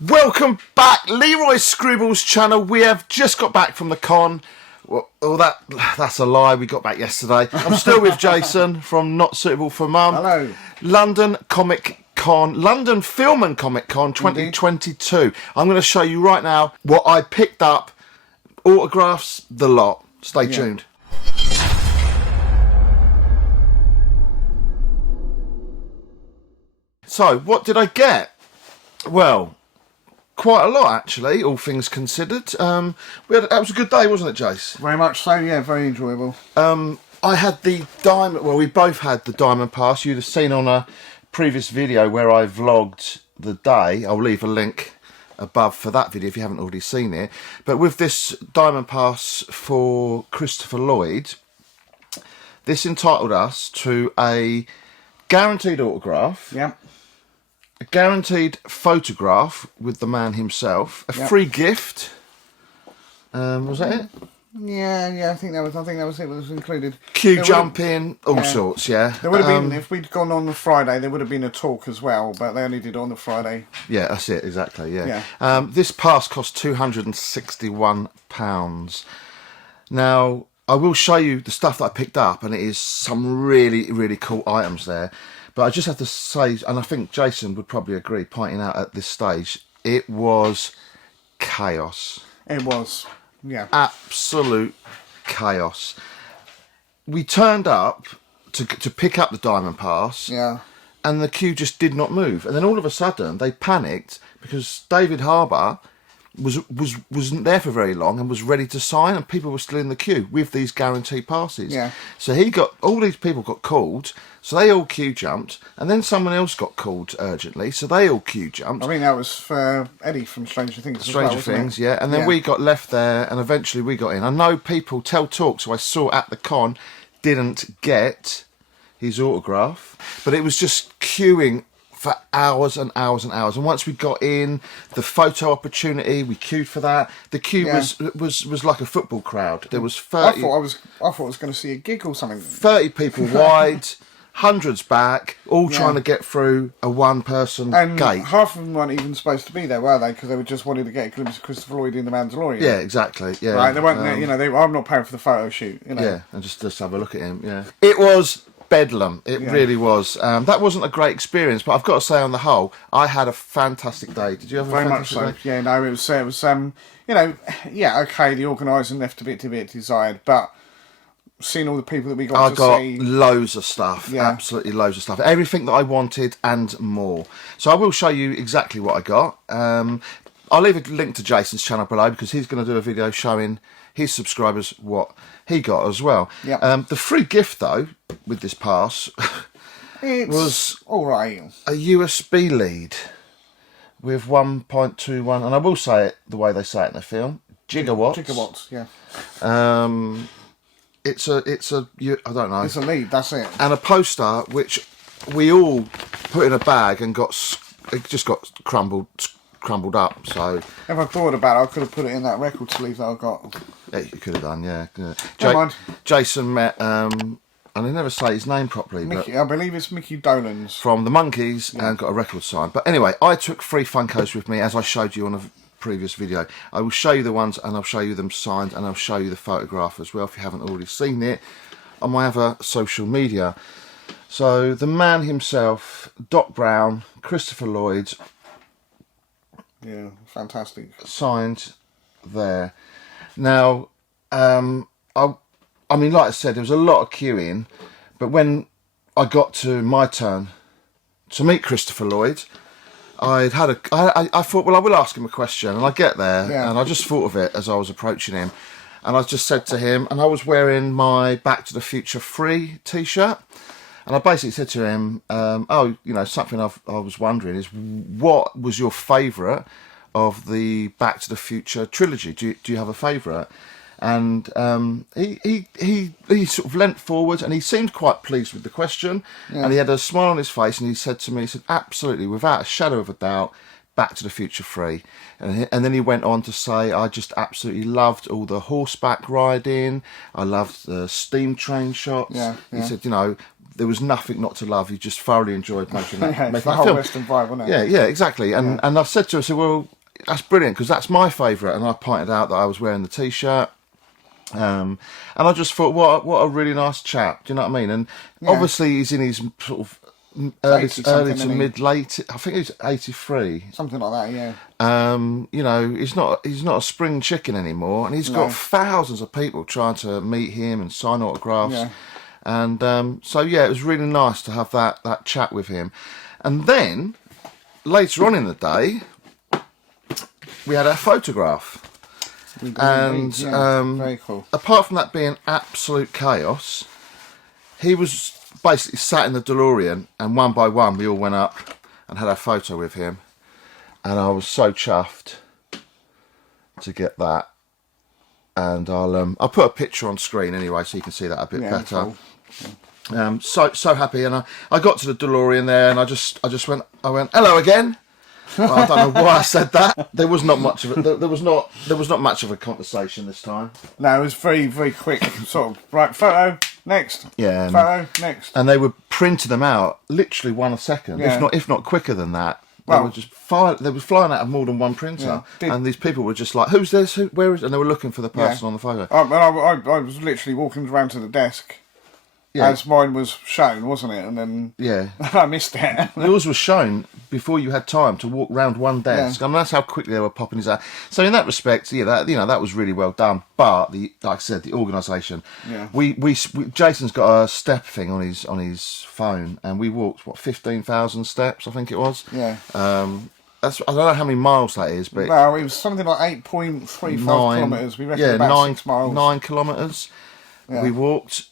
Welcome back, Leroy's Screwballs channel. We have just got back from the con. Well, that's a lie. We got back yesterday. I'm still with Jason from Not Suitable for Mum. Hello. London Comic Con, London Film and Comic Con 2022. Indeed. I'm going to show you right now what I picked up. Autographs, the lot. Stay tuned. So, what did I get? Well, quite a lot, actually, all things considered. That was a good day, wasn't it, Jace? Very much so, yeah, very enjoyable. I had the diamond, well, we both had the diamond pass. You'd have seen on a previous video where I vlogged the day. I'll leave a link above for that video if you haven't already seen it. But with this diamond pass for Christopher Lloyd, this entitled us to a guaranteed autograph. Yeah. A guaranteed photograph with the man himself, a free gift. Was that it? Yeah. I think that was it. Was included. Queue jumping, all sorts. Yeah. There would have been, if we'd gone on the Friday, there would have been a talk as well, but they only did it on the Friday. Yeah, that's it exactly. Yeah. This pass cost £261. Now I will show you the stuff that I picked up, and it is some really, really cool items there. But I just have to say, and I think Jason would probably agree, pointing out at this stage, it was chaos. It was, yeah. Absolute chaos. We turned up to pick up the diamond pass, and the queue just did not move. And then all of a sudden, they panicked because David Harbour wasn't there for very long and was ready to sign, and people were still in the queue with these guaranteed passes. Yeah. So all these people got called, so they all queue jumped, and then someone else got called urgently, so they all queue jumped. I mean, that was for Eddie from Stranger Things. Stranger Things, yeah. And then we got left there, and eventually we got in. I know people tell talks who I saw at the con didn't get his autograph, but it was just queuing for hours and hours and hours. And once we got in, the photo opportunity, we queued for that. The queue was like a football crowd. There was 30. I thought I was going to see a gig or something. 30 people wide, hundreds back, all trying to get through a one-person gate. Half of them weren't even supposed to be there, were they? Because they were just wanting to get a glimpse of Christopher Lloyd in the Mandalorian. Yeah, exactly. Yeah, right. They weren't. I'm not paying for the photo shoot. Yeah, and just have a look at him. Yeah, it was bedlam. It really was. That wasn't a great experience, but I've got to say, on the whole, I had a fantastic day. Did you have a fantastic day? Yeah, no, it was okay, the organising left a bit to be desired, but seeing all the people that we got to see. I got loads of stuff, absolutely loads of stuff. Everything that I wanted and more. So I will show you exactly what I got. I'll leave a link to Jason's channel below because he's going to do a video showing his subscribers what he got as well. The free gift, though, with this pass was all right. A USB lead with 1.21, and I will say it the way they say it in the film, gigawatts. Gigawatts, yeah. It's a I don't know. It's a lead, that's it. And a poster which we all put in a bag and it just got crumbled up. So if I thought about it, I could have put it in that record sleeve that I got. Yeah, you could have done, yeah. Never mind. Jason met, and I never say his name properly. Mickey, I believe it's Mickey Dolan's. From the Monkeys, and got a record signed. But anyway, I took 3 Funkos with me, as I showed you on a previous video. I will show you the ones, and I'll show you them signed, and I'll show you the photograph as well if you haven't already seen it on my other social media. So the man himself, Doc Brown, Christopher Lloyd. Yeah, fantastic. Signed there. Now, I mean, like I said, there was a lot of queuing, but when I got to my turn to meet Christopher Lloyd, I thought, well, I will ask him a question, and I get there, and I just thought of it as I was approaching him, and I just said to him, and I was wearing my Back to the Future 3 t-shirt, and I basically said to him, something I was wondering is, what was your favourite of the Back to the Future trilogy? Do you have a favourite? And he sort of leant forward, and he seemed quite pleased with the question, and he had a smile on his face, and he said to me, absolutely, without a shadow of a doubt, Back to the Future 3. And then he went on to say, I just absolutely loved all the horseback riding, I loved the steam train shots. He said, there was nothing not to love. He just thoroughly enjoyed making that, Yeah, it's making the that whole film. Western vibe, wasn't it? Yeah, exactly. And I said to her, I said, well, that's brilliant because that's my favourite. And I pointed out that I was wearing the T-shirt. And I just thought, what a really nice chap. Do you know what I mean? And obviously he's in his sort of early to mid-late. I think he's 83. Something like that, yeah. You know, he's not a spring chicken anymore, and he's got thousands of people trying to meet him and sign autographs. Yeah. And so yeah, it was really nice to have that chat with him. And then later on in the day, we had our photograph. And very cool. Apart from that being absolute chaos, he was basically sat in the DeLorean, and one by one we all went up and had a photo with him, and I was so chuffed to get that. And I'll put a picture on screen anyway, so you can see that a bit better. Cool. So happy, and I got to the DeLorean there, and I went hello again. Well, I don't know why I said that. There was not much of it. There was not much of a conversation this time. No, it was very, very quick. Sort of right, photo next. Yeah, photo next. And they were printing them out literally 1 a second, if not quicker than that. They were just they were flying out of more than one printer, and these people were just like, "Who's this? Where is?" And they were looking for the person on the photo. I was literally walking around to the desk. As mine was shown, wasn't it? And then I missed it. Yours was shown before you had time to walk round one desk. I mean, that's how quickly they were popping his out. So in that respect, that was really well done. But like I said, the organisation. Yeah. We Jason's got a step thing on his phone, and we walked 15,000 steps, I think it was. Yeah. I don't know how many miles that is, but no, it was something like 8.35 kilometres. We reckon about 6 miles. 9 kilometres. Yeah. We walked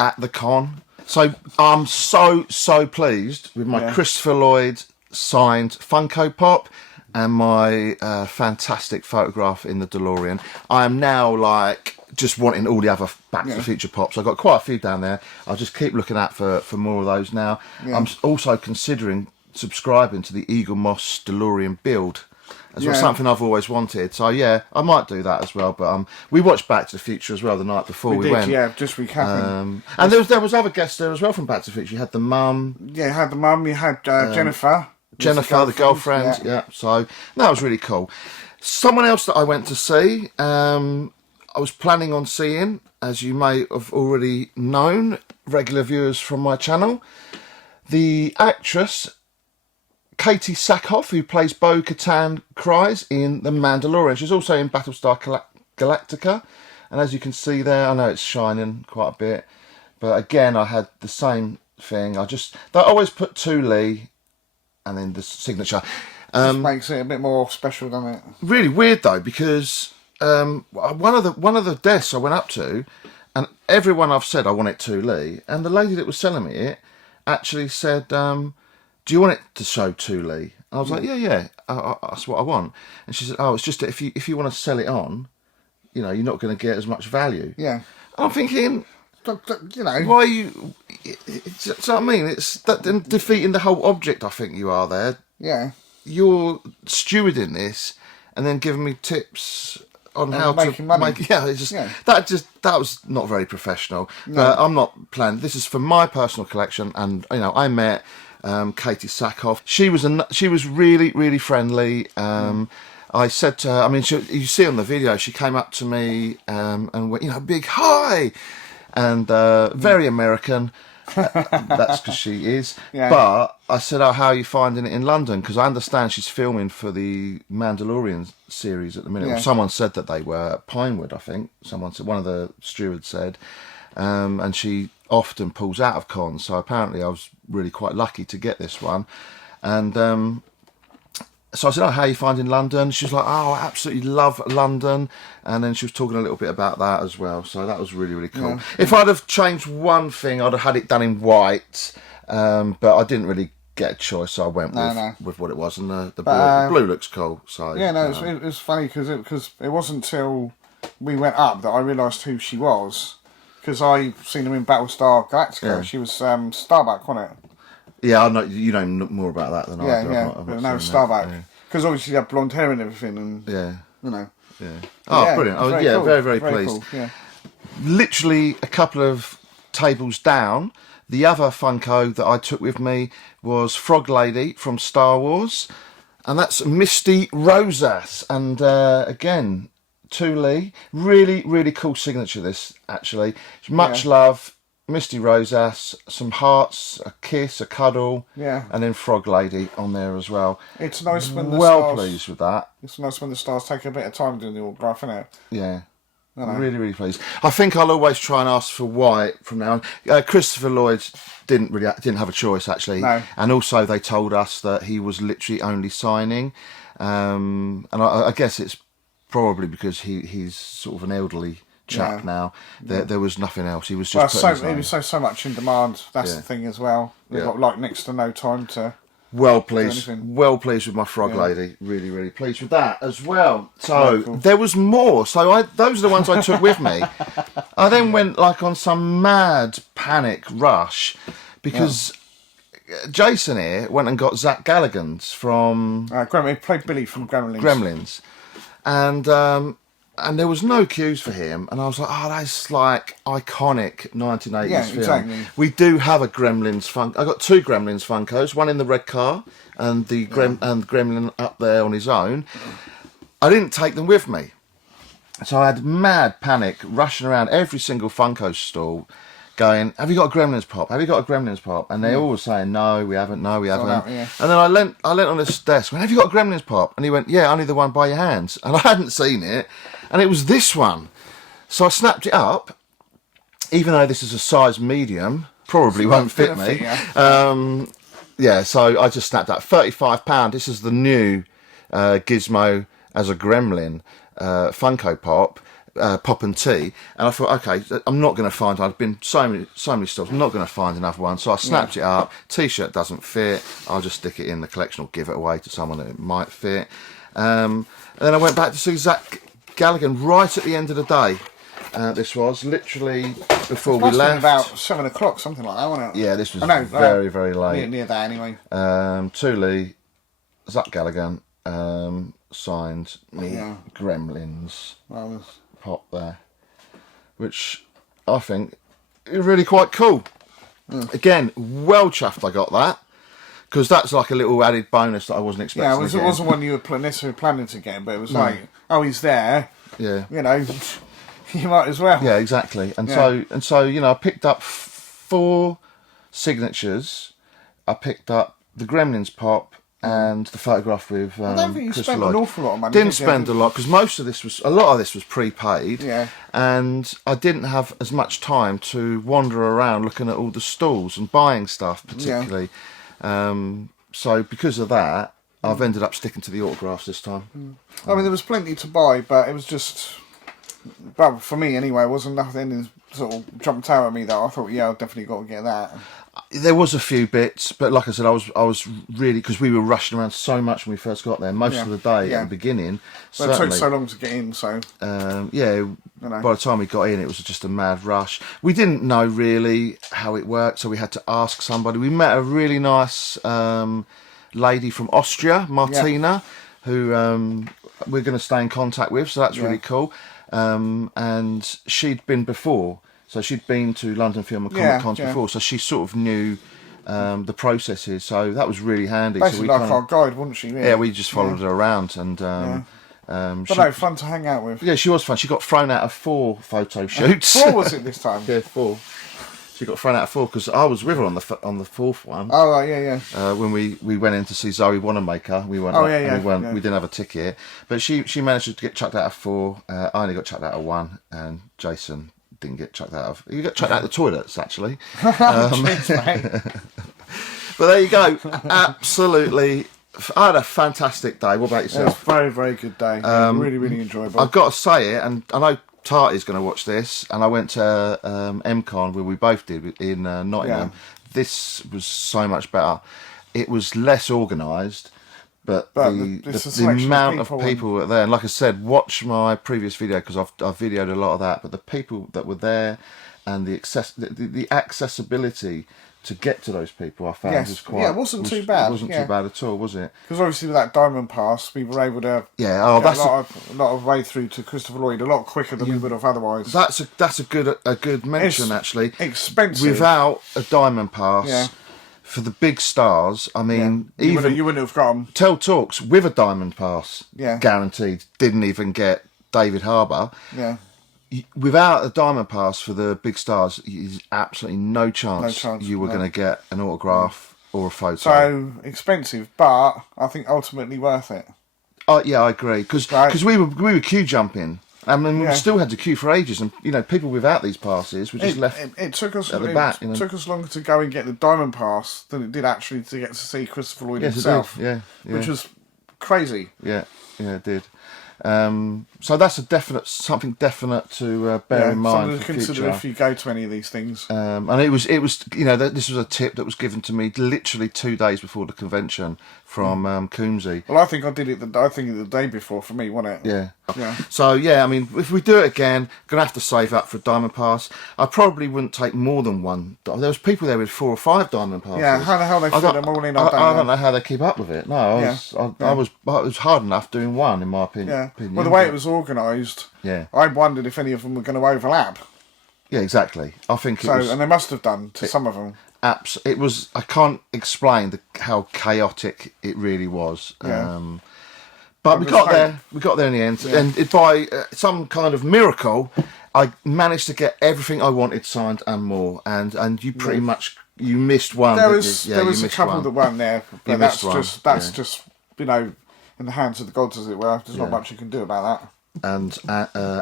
at the con. So I'm so pleased with my Christopher Lloyd signed Funko Pop and my fantastic photograph in the DeLorean. I am now just wanting all the other Back to the Future Pops. I've got quite a few down there. I'll just keep looking out for more of those now. I'm also considering subscribing to the Eagle Moss DeLorean build as well, something I've always wanted. So yeah, I might do that as well. But we watched Back to the Future as well the night before we went. Yeah, just recapping. And there was other guests there as well from Back to the Future. You had the mum. Yeah, you had the mum. You had Jennifer. Jennifer, the girlfriend. Yeah. So that was really cool. Someone else that I went to see, I was planning on seeing, as you may have already known, regular viewers from my channel, the actress Katee Sackhoff, who plays Bo-Katan Kryze in The Mandalorian. She's also in Battlestar Galactica. And as you can see there, I know it's shining quite a bit. But again, I had the same thing. They always put to Lee and then the signature. Just makes it a bit more special, doesn't it? Really weird though, because one of the desks I went up to, and everyone I've said I want it to Lee, and the lady that was selling me it actually said, do you want it to show to Lee? I was like, yeah, that's what I want. And she said, oh, it's just that if you want to sell it on, you're not going to get as much value. Yeah. I'm thinking, why are you? Do you know what I mean? It's defeating the whole object. I think you are there. Yeah. You're stewarding this, and then giving me tips on how to make. Yeah, that was not very professional. No. But I'm not planning. This is for my personal collection, and I met Katee Sackhoff. She was really, really friendly. I said to her, you see on the video, she came up to me and went, big hi, and very American. That's because she is. Yeah. But I said, how are you finding it in London? Because I understand she's filming for the Mandalorian series at the minute. Yeah. Well, someone said that they were at Pinewood, I think. Someone said, one of the stewards said. And she often pulls out of cons, so apparently I was really quite lucky to get this one. And so I said, how are you finding London? She was like, I absolutely love London. And then she was talking a little bit about that as well. So that was really, really cool. Yeah. If I'd have changed one thing, I'd have had it done in white. But I didn't really get a choice, so I went with what it was. And the blue looks cool. So yeah, it was funny because it wasn't until we went up that I realised who she was. Because I seen her in Battlestar Galactica. Yeah. She was Starbuck, wasn't it? Yeah, I know you know more about that than I do. No, Starbuck. Because obviously she had blonde hair and everything, and Yeah. Oh, brilliant! Very yeah, cool. very, very pleased. Cool. Yeah. Literally a couple of tables down, The other Funko that I took with me was Frog Lady from Star Wars, and that's Misty Rosas. And again, to Lee, really, really cool signature. This actually, much love. Misty Rosas, some hearts, a kiss, a cuddle, and then Frog Lady on there as well. It's nice when the well stars, pleased with that. It's nice when the stars take a bit of time doing the autograph, isn't it? Yeah. Really, really pleased. I think I'll always try and ask for white from now on. Christopher Lloyd didn't have a choice actually, and also they told us that he was literally only signing, and I guess it's probably because he's sort of an elderly chap now. There was nothing else. He was just he was so much in demand. That's the thing as well. We've got like next to no time to. Well pleased with my Frog Lady. Really, really pleased with that as well. So there was more. So those are the ones I took with me. I then went like on some mad panic rush because Jason here went and got Zach Galligan's from He played Billy from Gremlins, and there was no queues for him, and I was like, oh, that's like iconic 1980s film. Exactly. We do have a Gremlins Funko. I got 2 Gremlins Funkos, one in the red car, and the Gremlin up there on his own. I didn't take them with me, so I had mad panic, rushing around every single Funko stall, going, have you got a Gremlins Pop? Have you got a Gremlins Pop? And they all were saying, no, we haven't, no, we haven't. And then I leant on this desk, went, have you got a Gremlins Pop? And he went, yeah, only the one by your hands. And I hadn't seen it, and it was this one. So I snapped it up, even though this is a size medium, probably won't fit me. So I just snapped up. £35. This is the new Gizmo as a Gremlin Funko Pop. Pop and Tea, and I thought, okay, I'm not going to find. I've been so many stores. I'm not going to find another one, so I snapped it up. T-shirt doesn't fit. I'll just stick it in the collection or give it away to someone that it might fit. And then I went back to see Zach Galligan right at the end of the day. This was literally before we left. About 7 o'clock, something like that, wasn't it? Yeah, this was very, very late. Near that, anyway. To Lee, Zach Galligan signed me Gremlins. Pop there, which I think is really quite cool. Again, well chuffed I got that, because that's like a little added bonus that I wasn't expecting. Yeah, it wasn't one you were necessarily planning to get, but it was like, oh, he's there. Yeah, you know, you might as well. Yeah, exactly. And so you know, I picked up 4 signatures. I picked up the Gremlins Pop and the photograph with I don't think you spent an awful lot of money. Didn't spend a lot, because a lot of this was prepaid. Yeah. And I didn't have as much time to wander around looking at all the stalls and buying stuff particularly. So because of that, I've ended up sticking to the autographs this time. I mean, there was plenty to buy, but it was just, well, for me anyway, it wasn't nothing that sort of jumped out at me that I thought, yeah, I've definitely got to get that. There was a few bits, but like I said, I was really, because we were rushing around so much when we first got there. Most of the day at the beginning. Well, it took so long to get in, so by the time we got in, it was just a mad rush. We didn't know really how it worked, so we had to ask somebody. We met a really nice lady from Austria, Martina, who we're going to stay in contact with, so that's really cool. And she'd been before. So she'd been to London Film and Comic Cons before, so she sort of knew the processes. So that was really handy. Basically so we like our guide, wasn't she? Really? Yeah, we just followed her around, and but no, fun to hang out with. Yeah, she was fun. She got thrown out of 4 photo shoots. 4 was it this time? Yeah, 4. She got thrown out of 4 because I was with her on the 4th one. Oh right, yeah. When we went in to see Zoe Wanamaker, we weren't. We didn't have a ticket, but she managed to get chucked out of 4. I only got chucked out of 1, and Jason didn't get chucked out of. You got chucked out of the toilets, actually. Jeez, but there you go. Absolutely, I had a fantastic day. What about yourself? It was a very, very good day. Really, really enjoyable. I've got to say it, and I know Tarty's going to watch this. And I went to MCon, where we both did in Nottingham. Yeah. This was so much better. It was less organised. But the amount of people were there, and like I said, watch my previous video because I've videoed a lot of that. But the people that were there, and the accessibility to get to those people, I found was quite. Yeah, it wasn't too bad. It wasn't too bad at all, was it? Because obviously with that diamond pass, we were able to get a lot of way through to Christopher Lloyd a lot quicker than we would have otherwise. That's a good mention, actually. Expensive without a diamond pass. For the big stars, I mean, you wouldn't have got them. Tell Talks with a diamond pass, guaranteed, didn't even get David Harbour. Yeah. Without a diamond pass for the big stars, there's absolutely no chance you were going to get an autograph or a photo. So expensive, but I think ultimately worth it. Yeah, I agree, because we were queue jumping. I mean, we still had to queue for ages, and people without these passes were just left. It took us at the back. Took us longer to go and get the diamond pass than it did actually to get to see Christopher Lloyd himself. Which was crazy. Yeah, it did. So that's something definite to bear in mind. Something to consider if you go to any of these things. And it was this was a tip that was given to me literally 2 days before the convention from Coombsy. Well, I think I did it the day before for me, wasn't it? Yeah. Yeah. So I mean, if we do it again, gonna have to save up for a diamond pass. I probably wouldn't take more than one. There was people there with 4 or 5 diamond passes. Yeah, how the hell they fit them all in? I don't know how they keep up with it. No, it was hard enough doing one, in my opinion. Yeah. Well, the way it was organised, I wondered if any of them were going to overlap. Yeah, exactly. I think it was, and they must have done to some of them. It was. I can't explain how chaotic it really was. Yeah. But we got there. We got there in the end, and by some kind of miracle, I managed to get everything I wanted signed and more. And you pretty much missed one. There was a couple that weren't there, but that's just in the hands of the gods, as it were. There's not much you can do about that. And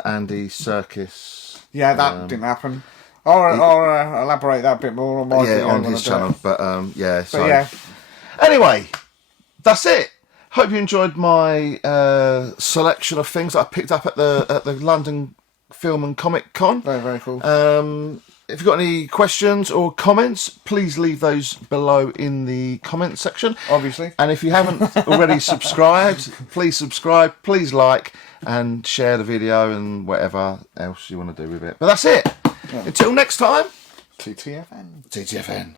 Andy Serkis. Yeah, that didn't happen. I'll elaborate that a bit more on my video on his channel. But So anyway, that's it. Hope you enjoyed my selection of things that I picked up at the London Film and Comic Con. Very, very cool. If you've got any questions or comments, please leave those below in the comment section. Obviously. And if you haven't already subscribed, please subscribe, please like, and share the video and whatever else you want to do with it. But that's it. Yeah. Until next time. TTFN. TTFN.